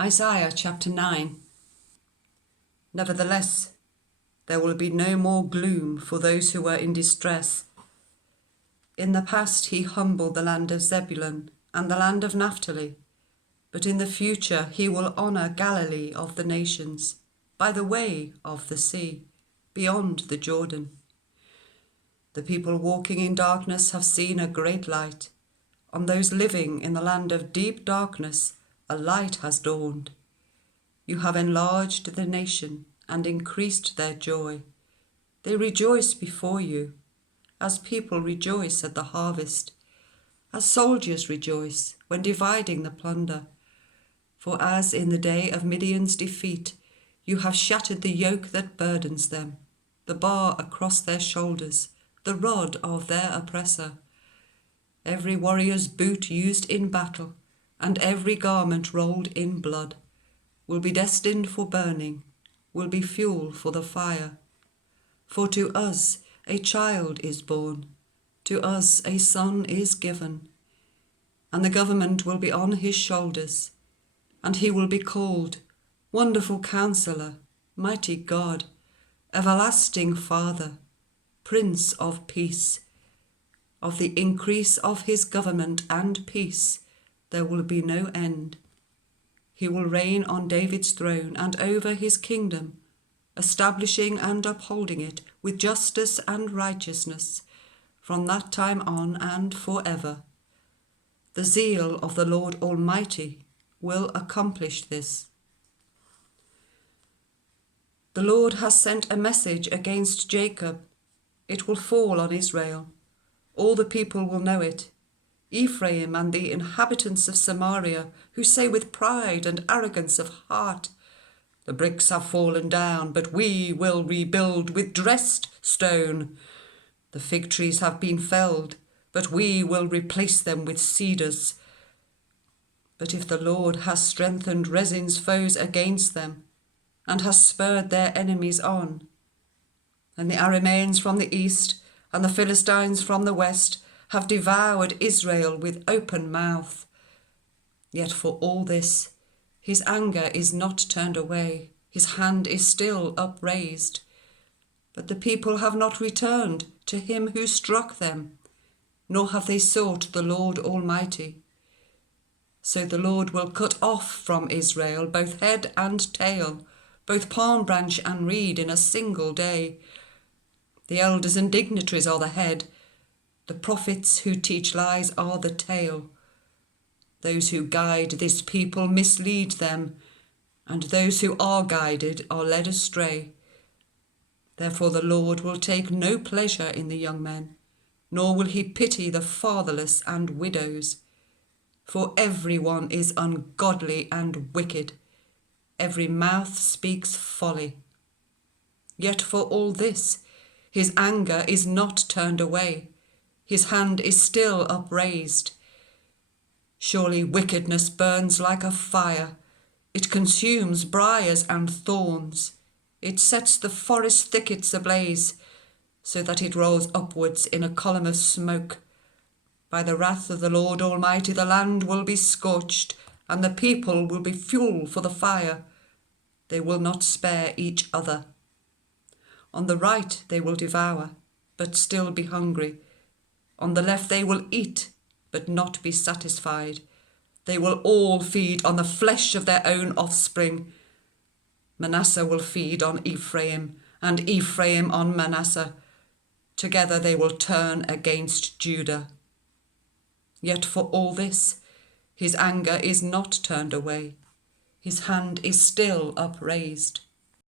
Isaiah chapter 9. Nevertheless, there will be no more gloom for those who are in distress. In the past he humbled the land of Zebulun and the land of Naphtali, but in the future he will honour Galilee of the nations, by the way of the sea, beyond the Jordan. The people walking in darkness have seen a great light. On those living in the land of deep darkness, a light has dawned. You have enlarged the nation and increased their joy. They rejoice before you, as people rejoice at the harvest, as soldiers rejoice when dividing the plunder. For as in the day of Midian's defeat, you have shattered the yoke that burdens them, the bar across their shoulders, the rod of their oppressor. Every warrior's boot used in battle, and every garment rolled in blood, will be destined for burning, will be fuel for the fire. For to us a child is born, to us a son is given, and the government will be on his shoulders, and he will be called Wonderful Counselor, Mighty God, Everlasting Father, Prince of Peace. Of the increase of his government and peace there will be no end. He will reign on David's throne and over his kingdom, establishing and upholding it with justice and righteousness from that time on and forever. The zeal of the Lord Almighty will accomplish this. The Lord has sent a message against Jacob. It will fall on Israel. All the people will know it. Ephraim and the inhabitants of Samaria, who say with pride and arrogance of heart, the bricks have fallen down, but we will rebuild with dressed stone. The fig trees have been felled, but we will replace them with cedars. But if the Lord has strengthened Rezin's foes against them, and has spurred their enemies on, and the Arameans from the east and the Philistines from the west have devoured Israel with open mouth. Yet for all this, his anger is not turned away, his hand is still upraised. But the people have not returned to him who struck them, nor have they sought the Lord Almighty. So the Lord will cut off from Israel both head and tail, both palm branch and reed in a single day. The elders and dignitaries are the head, the prophets who teach lies are the tail. Those who guide this people mislead them, and those who are guided are led astray. Therefore the Lord will take no pleasure in the young men, nor will he pity the fatherless and widows. For everyone is ungodly and wicked, every mouth speaks folly. Yet for all this, his anger is not turned away, his hand is still upraised. Surely wickedness burns like a fire, it consumes briars and thorns, it sets the forest thickets ablaze, so that it rolls upwards in a column of smoke. By the wrath of the Lord Almighty the land will be scorched, and the people will be fuel for the fire. They will not spare each other. On the right they will devour, but still be hungry. On the left they will eat, but not be satisfied. They will all feed on the flesh of their own offspring. Manasseh will feed on Ephraim, and Ephraim on Manasseh. Together they will turn against Judah. Yet for all this, his anger is not turned away. His hand is still upraised.